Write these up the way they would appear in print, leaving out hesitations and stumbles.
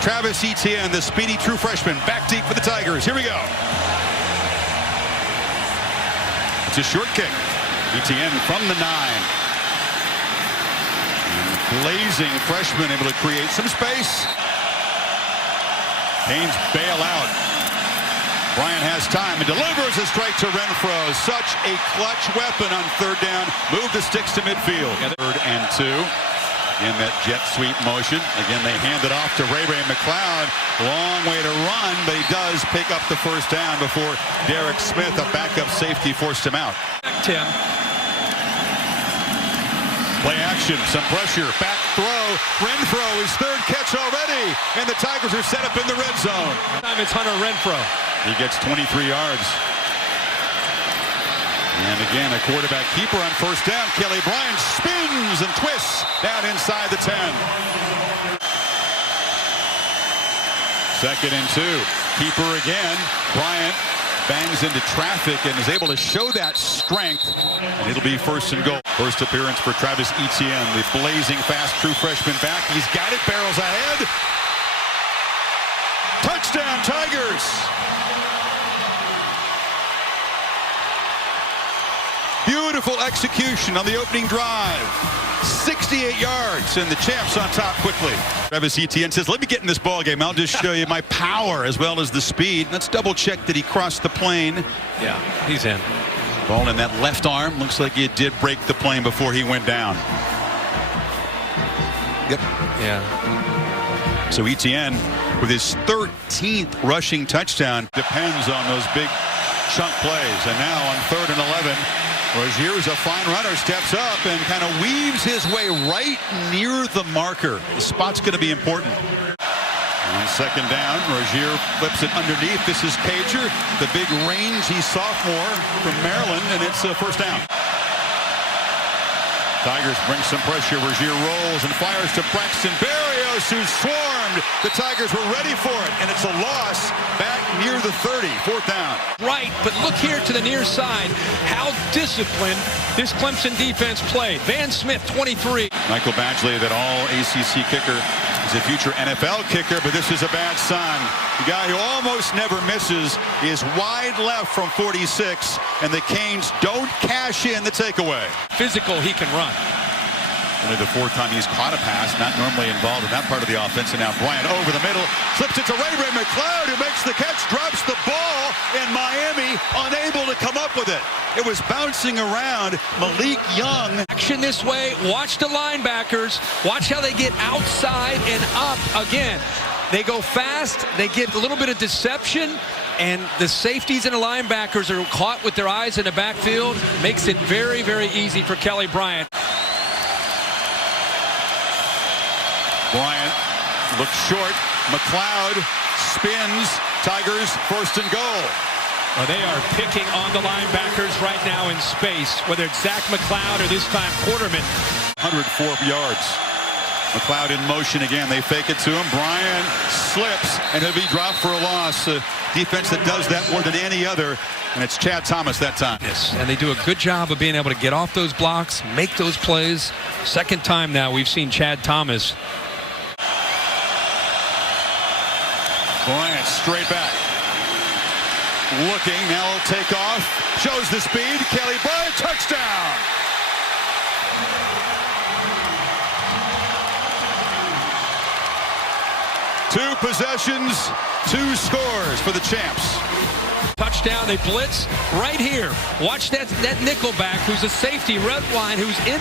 Travis Etienne, the speedy true freshman, back deep for the Tigers. Here we go. It's a short kick. Etienne from the 9. Blazing freshman able to create some space. Canes bail out. Bryant has time and delivers a strike to Renfro. Such a clutch weapon on third down. Move the sticks to midfield. 3rd and 2. Again, that jet sweep motion. Again, they hand it off to Ray McLeod. Long way to run, but he does pick up the first down before Derek Smith, a backup safety, forced him out. Tim. Play action, some pressure, back throw. Renfro, his 3rd catch already, and the Tigers are set up in the red zone. Time it's Hunter Renfro. He gets 23 yards. And again, a quarterback keeper on first down. Kelly Bryant spins and twists down inside the 10. 2nd and 2. Keeper again. Bryant bangs into traffic and is able to show that strength. And it'll be 1st and goal. First appearance for Travis Etienne, the blazing fast true freshman back. He's got it, barrels ahead. Touchdown, Tigers! Beautiful execution on the opening drive. 68 yards, and the Champs on top quickly. Travis Etienne says, let me get in this ball game. I'll just show you my power as well as the speed. Let's double check that he crossed the plane. Yeah, he's in. Ball in that left arm. Looks like he did break the plane before he went down. Yep. Yeah. So Etienne, with his 13th rushing touchdown, depends on those big chunk plays. And now on 3rd and 11, Rozier is a fine runner, steps up and kind of weaves his way right near the marker. The spot's going to be important. On 2nd down, Rozier flips it underneath. This is Cager, the big rangy sophomore from Maryland, and it's a 1st down. Tigers bring some pressure. Rozier rolls and fires to Braxton Berrios, who's swarmed. The Tigers were ready for it, and it's a loss back near the 30. 4th down. Right, but look here to the near side. How disciplined this Clemson defense played. Van Smith, 23. Michael Badgley, that all-ACC kicker, is a future NFL kicker, but this is a bad sign. The guy who almost never misses is wide left from 46, and the Canes don't cash in the takeaway. Physical, he can run. Only the 4th time he's caught a pass, not normally involved in that part of the offense. And now Bryant over the middle, slips it to Ray McLeod, who makes the catch, drops the ball, and Miami unable to come up with it. It was bouncing around Malik Young. Action this way. Watch the linebackers. Watch how they get outside and up again. They go fast. They get a little bit of deception. And the safeties and the linebackers are caught with their eyes in the backfield. Makes it very, very easy for Kelly Bryant. Bryant looks short. McLeod spins. Tigers 1st and goal. Well, they are picking on the linebackers right now in space, whether it's Zach McLeod or this time Quarterman. 104 yards. McLeod in motion again. They fake it to him. Bryant slips, and he'll be dropped for a loss. A defense that does that more than any other, and it's Chad Thomas that time. Yes, and they do a good job of being able to get off those blocks, make those plays. 2nd time now we've seen Chad Thomas. Bryant straight back. Looking, now he'll take off. Shows the speed. Kelly Bryant, touchdown! Two possessions, 2 scores for the Champs. Touchdown, they blitz right here. Watch that nickelback who's a safety, Redwine, who's in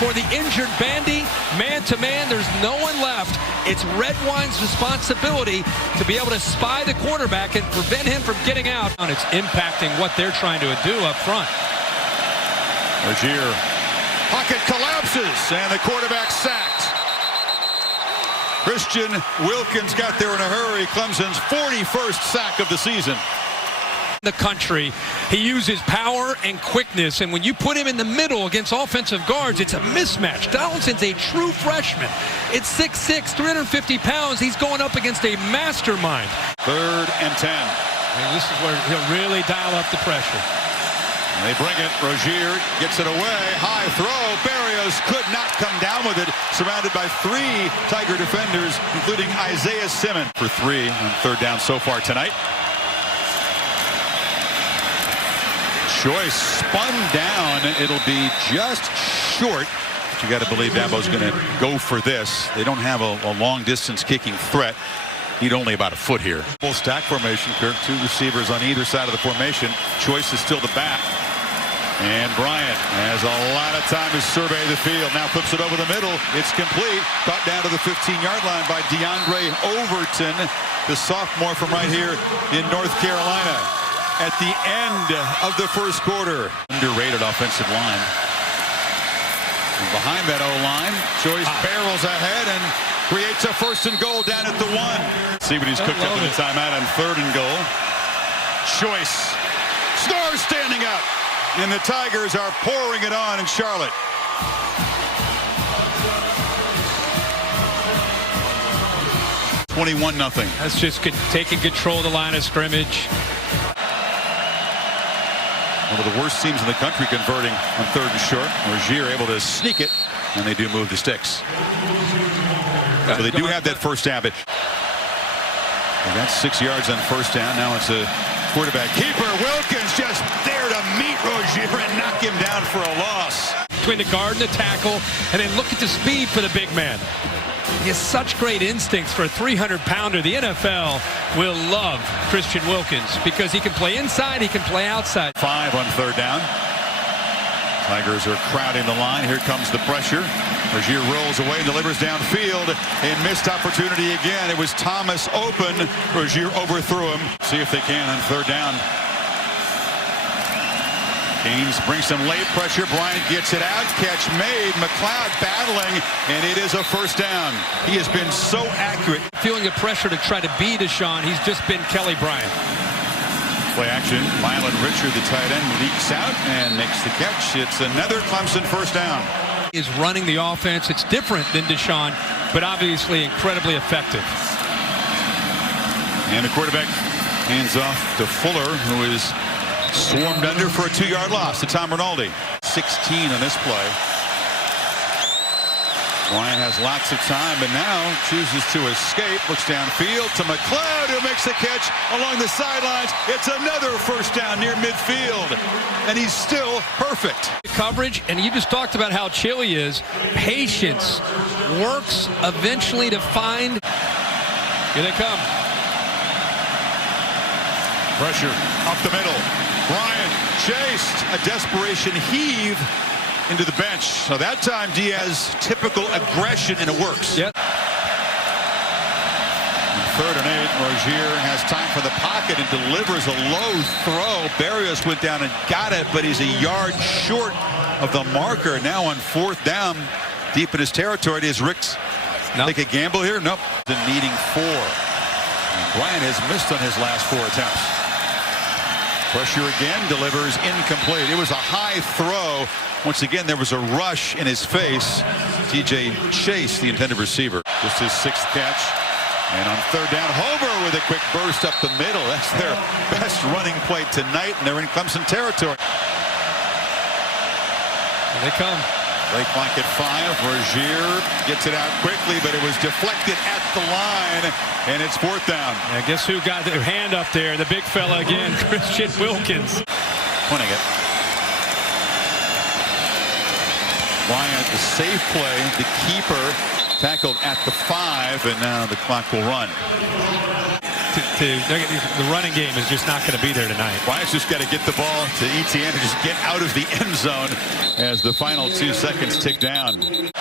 for the injured Bandy. Man-to-man, there's no one left. It's Redwine's responsibility to be able to spy the quarterback and prevent him from getting out. And it's impacting what they're trying to do up front. Rozier, pocket collapses, and the quarterback sacked. Christian Wilkins got there in a hurry. Clemson's 41st sack of the season. The country, he uses power and quickness, and when you put him in the middle against offensive guards, it's a mismatch. Donaldson's a true freshman. It's 6'6", 350 pounds. He's going up against a mastermind. 3rd and 10. And this is where he'll really dial up the pressure. And they bring it. Rozier gets it away. High throw. Berrios Rios could not come down with it, surrounded by 3 Tiger defenders, including Isaiah Simmons for 3 on third down so far tonight. Choice spun down. It'll be just short. But you got to believe Dabo's going to go for this. They don't have a long distance kicking threat. Need only about a foot here. Full stack formation, Kirk. 2 receivers on either side of the formation. Choice is still the back. And Bryant has a lot of time to survey the field. Now flips it over the middle. It's complete. Caught down to the 15-yard line by DeAndre Overton, the sophomore from right here in North Carolina. At the end of the first quarter. Underrated offensive line. And behind that O-line, Choice barrels ahead and creates a 1st and goal down at the 1. See what he's cooked up in the timeout on 3rd and goal. Choice. Stars standing up. And the Tigers are pouring it on in Charlotte. $21-0. That's just taking control of the line of scrimmage. One of the worst teams in the country converting on 3rd and short. Rozier able to sneak it, and they do move the sticks. So they do have that first habit. They got 6 yards on first down. Now it's a quarterback keeper. Wilkins just there to meet Rozier and knock him down for a loss. Between the guard and the tackle, and then look at the speed for the big man. He has such great instincts for a 300-pounder. The NFL will love Christian Wilkins because he can play inside, he can play outside. 5 on 3rd down. Tigers are crowding the line. Here comes the pressure. Rozier rolls away and delivers downfield. A missed opportunity again. It was Thomas open. Rozier overthrew him. See if they can on 3rd down. Gaines brings some late pressure. Bryant gets it out. Catch made. McLeod battling, and it is a 1st down. He has been so accurate. Feeling the pressure to try to be Deshaun. He's just been Kelly Bryant. Play action. Mylan Richard, the tight end, leaks out and makes the catch. It's another Clemson 1st down. Is running the offense. It's different than Deshaun, but obviously incredibly effective. And the quarterback hands off to Fuller, who is swarmed under for a 2-yard loss to Tom Rinaldi. 16 on this play. Bryant has lots of time, but now chooses to escape. Looks downfield to McLeod, who makes the catch along the sidelines. It's another 1st down near midfield, and he's still perfect. Coverage, and you just talked about how chill he is. Patience works eventually to find. Here they come. Pressure up the middle. Bryant chased. A desperation heave into the bench. So that time Diaz, typical aggression, and it works. Yep. 3rd and 8. Rozier has time for the pocket and delivers a low throw. Barrios went down and got it, but he's a yard short of the marker. Now on 4th down, deep in his territory. Does Ricks take a gamble here? Nope. The needing 4. And Bryant has missed on his last 4 attempts. Pressure again, delivers incomplete. It was a high throw. Once again, there was a rush in his face. TJ Chase, the intended receiver. Just his 6th catch. And on 3rd down, Homer with a quick burst up the middle. That's their best running play tonight, and they're in Clemson territory. Here they come. Play clock at 5. Rozier gets it out quickly, but it was deflected at the line, and it's 4th down. And guess who got their hand up there? The big fella again, Christian Wilkins. Winning it. Bryant, the safe play, the keeper tackled at the 5, and now the clock will run. The running game is just not going to be there tonight. Bryant's just got to get the ball to Etienne and just get out of the end zone as the final 2 seconds tick down.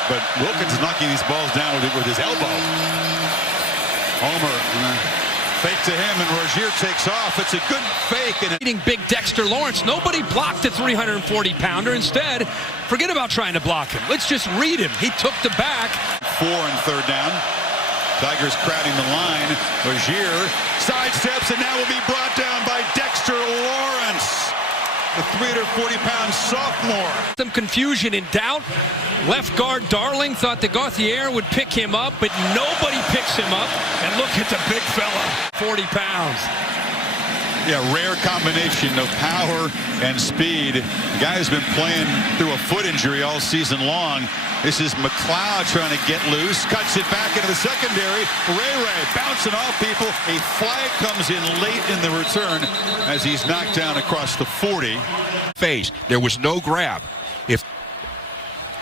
But Wilkins is knocking these balls down with his elbow. Homer fake to him, and Rozier takes off. It's a good fake. And Beating big Dexter Lawrence. Nobody blocked the 340-pounder. Instead, forget about trying to block him. Let's just read him. He took the back. 4 on 3rd down. Tigers crowding the line. Rozier sidesteps and now will be brought down by Dexter Lawrence, the 340-pound sophomore. Some confusion and doubt. Left guard Darling thought that Gauthier would pick him up, but nobody picks him up. And look at the big fella, 40 pounds. rare combination of power and speed. The guy has been playing through a foot injury all season long. This is McLeod trying to get loose, cuts it back into the secondary. Ray bouncing off people. A flag comes in late in the return as he's knocked down across the 40. Face. There was no grab.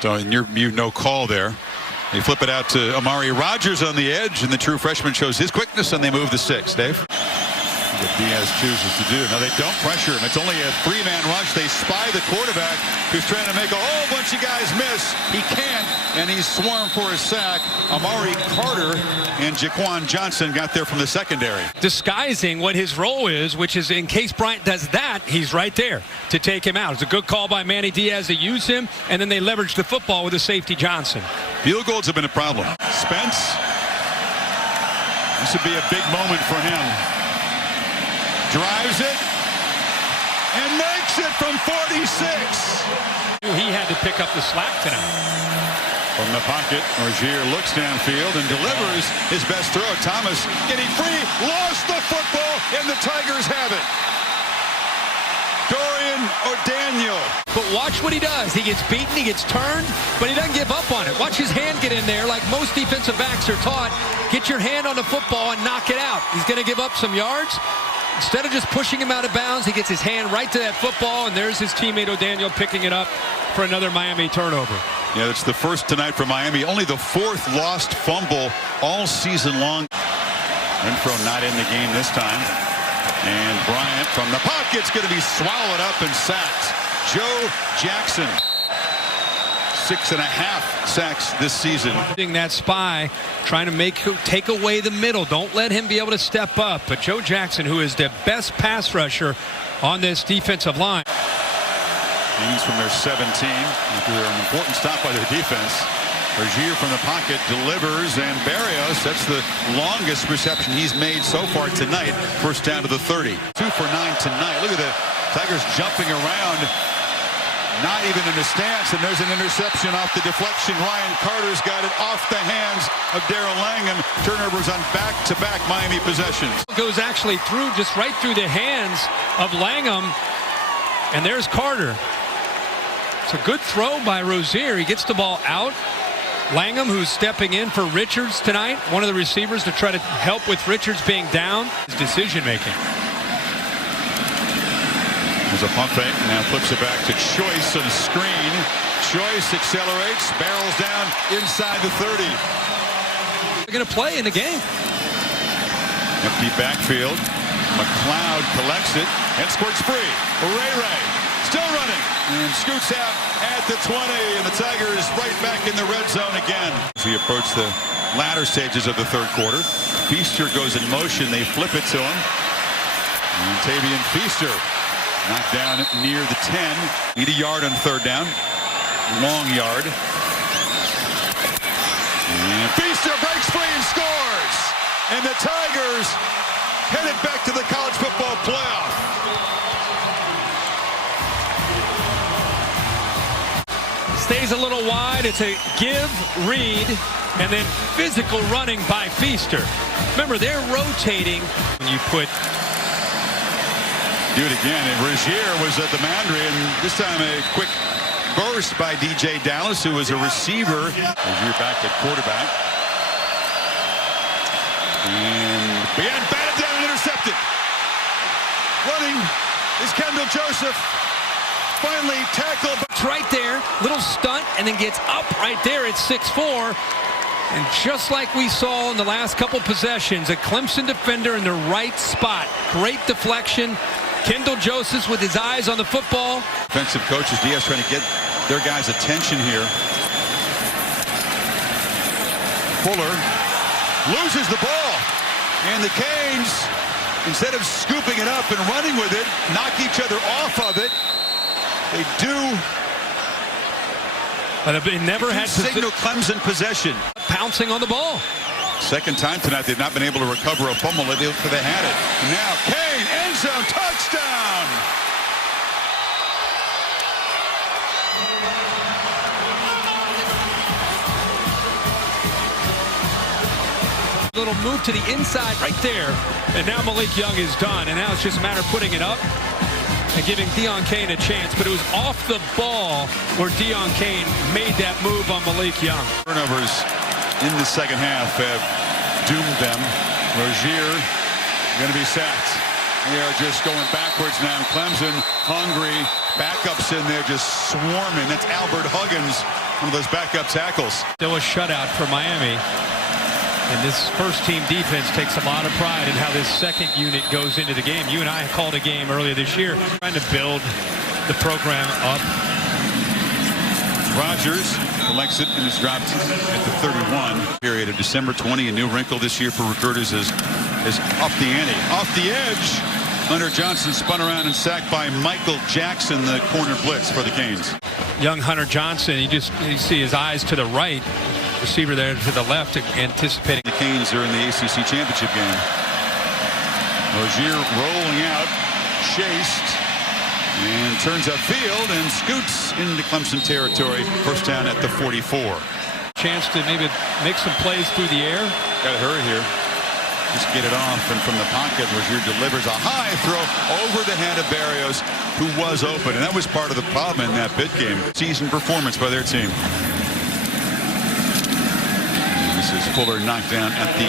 So in your view, no call there. They flip it out to Amari Rogers on the edge, and the true freshman shows his quickness, and they move to 6. Dave? What Diaz chooses to do. Now they don't pressure him. It's only a 3-man rush. They spy the quarterback who's trying to make a whole bunch of guys miss. He can't, and he's swarmed for a sack. Amari Carter and Jaquan Johnson got there from the secondary. Disguising what his role is, which is in case Bryant does that, he's right there to take him out. It's a good call by Manny Diaz to use him, and then they leverage the football with the safety Johnson. Field goals have been a problem. Spence, this would be a big moment for him. Drives it and makes it from 46. He had to pick up the slack tonight. From the pocket, Rozier looks downfield and delivers his best throw. Thomas getting free, lost the football, and the Tigers have it. Dorian O'Daniel. But watch what he does. He gets beaten, he gets turned, but he doesn't give up on it. Watch his hand get in there like most defensive backs are taught. Get your hand on the football and knock it out. He's going to give up some yards. Instead of just pushing him out of bounds, he gets his hand right to that football, and there's his teammate O'Daniel picking it up for another Miami turnover. Yeah, that's the first tonight for Miami. Only the 4th lost fumble all season long. Renfro not in the game this time. And Bryant from the pocket's going to be swallowed up and sacked. Joe Jackson. 6.5 sacks this season. That spy, trying to take away the middle. Don't let him be able to step up. But Joe Jackson, who is the best pass rusher on this defensive line. Gains from their 17 after an important stop by their defense. Rozier from the pocket delivers, and Barrios, that's the longest reception he's made so far tonight. First down to the 30. 2 for 9 tonight. Look at the Tigers jumping around. Not even in a stance, and there's an interception off the deflection. Ryan Carter's got it off the hands of Darrell Langham. Turnovers on back-to-back Miami possessions. Goes actually through, just right through the hands of Langham, and there's Carter. It's a good throw by Rozier. He gets the ball out. Langham, who's stepping in for Richards tonight, one of the receivers to try to help with Richards being down. His decision-making. There's a pump fake, now flips it back to Choice on a screen. Choice accelerates, barrels down inside the 30. They're going to play in the game. Empty backfield. McLeod collects it and squirts free. Ray still running and scoots out at the 20, and the Tigers right back in the red zone again. As we approach the latter stages of the third quarter, Feaster goes in motion. They flip it to him. And Tavian Feaster knocked down near the 10. Need a yard on third down. Long yard. And Feaster breaks free and scores. And the Tigers headed back to the college football playoff. Stays a little wide. It's a give, read, and then physical running by Feaster. Remember, they're rotating when you put. Do it again, and Rozier was at the boundary, and this time a quick burst by DJ Dallas, who was a receiver. Rozier back at quarterback. And began batted down and intercepted. Running is Kendall Joseph. Finally tackled. It's right there, little stunt, and then gets up right there at 6'4". And just like we saw in the last couple possessions, a Clemson defender in the right spot. Great deflection. Kendall Joseph with his eyes on the football. Defensive coaches, Diaz trying to get their guys' attention here. Fuller loses the ball. And the Canes, instead of scooping it up and running with it, knock each other off of it. They do. But they never had to signal Clemson possession. Pouncing on the ball. Second time tonight they've not been able to recover a fumble. They had it. And now Kane, end zone, touchdown. Little move to the inside right there. And now Malik Young is done. And now it's just a matter of putting it up and giving Deon Cain a chance. But it was off the ball where Deon Cain made that move on Malik Young. Turnovers in the second half have doomed them. Rozier going to be sacked. They are just going backwards now. Clemson hungry. Backups in there just swarming. That's Albert Huggins, one of those backup tackles. Still a shutout for Miami. And this first-team defense takes a lot of pride in how this second unit goes into the game. You and I called a game earlier this year trying to build the program up. Rodgers collects it and is dropped at the 31. Period of December 20. A new wrinkle this year for recruiters is off the ante. Off the edge. Hunter Johnson spun around and sacked by Michael Jackson, the corner blitz for the Canes. Young Hunter Johnson, you see his eyes to the right. Receiver there to the left, anticipating. The Canes are in the ACC Championship game. Rozier rolling out, chased, and turns upfield and scoots into Clemson territory. First down at the 44. Chance to maybe make some plays through the air. Got to hurry here. Just get it off, and from the pocket, Rozier delivers a high throw over the head of Barrios, who was open. And that was part of the problem in that bid game. Season performance by their team. This is Fuller knocked down at the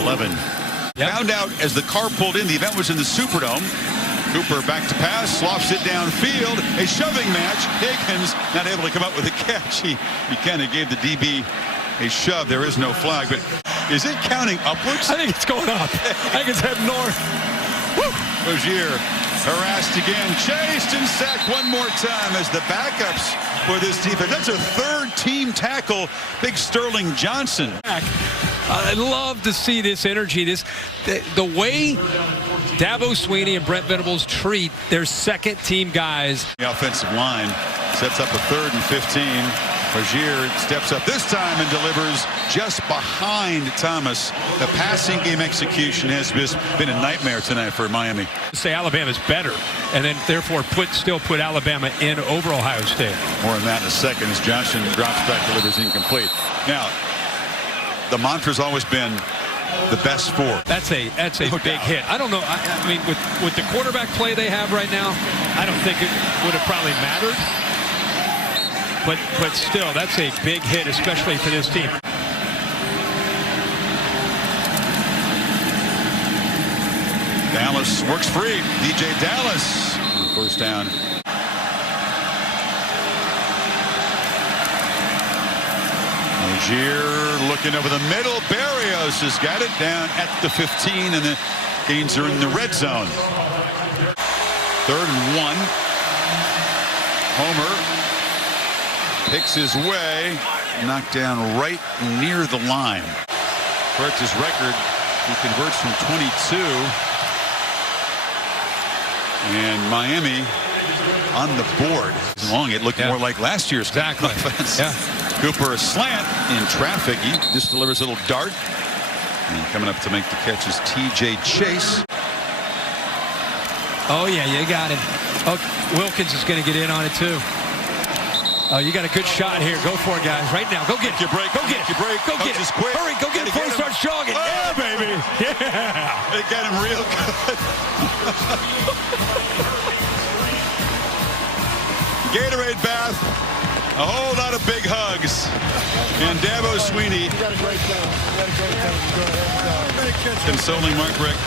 11. Yep. Found out as the car pulled in, the event was in the Superdome. Cooper back to pass, slops it downfield. A shoving match. Higgins not able to come up with a catch. He kind of gave the DB a shove. There is no flag, but is it counting upwards? I think it's going up. I think it's heading north. Woo! Rozier harassed again, chased and sacked one more time as the backups for this defense. That's a third-team tackle. Big Sterling Johnson. I love to see this energy. The way Dabo Swinney and Brent Venables treat their second-team guys. The offensive line sets up a 3rd and 15. Rozier steps up this time and delivers just behind Thomas. The passing game execution has been a nightmare tonight for Miami. Say Alabama's better, and then therefore still put Alabama in over Ohio State. More on that in a second as Johnson drops back, delivers incomplete. Now, the mantra's always been the best four. That's a big hit. I don't know. I mean, with the quarterback play they have right now, I don't think it would have probably mattered. But still, that's a big hit, especially for this team. Dallas works free. DJ Dallas. First down. Rozier looking over the middle. Barrios has got it down at the 15, and the Canes are in the red zone. 3rd and 1. Homer picks his way, knocked down right near the line. Corrects his record. He converts from 22. And Miami on the board. Long, it looked more like last year's offense. Yeah. Cooper a slant in traffic. He just delivers a little dart. And coming up to make the catch is TJ Chase. Oh, yeah, you got it. Oh, Wilkins is going to get in on it, too. Oh, you got a good shot here. Go for it, guys. Right now. Go get it. Your break. Go get it. Your break. Go get it. Quick. Hurry. Go get it before he starts jogging. Oh, yeah, baby. Yeah. They got him real good. Gatorade bath. A whole lot of big hugs. And Dabo Swinney. You got a great time. Go ahead. Consoling Mark Rick.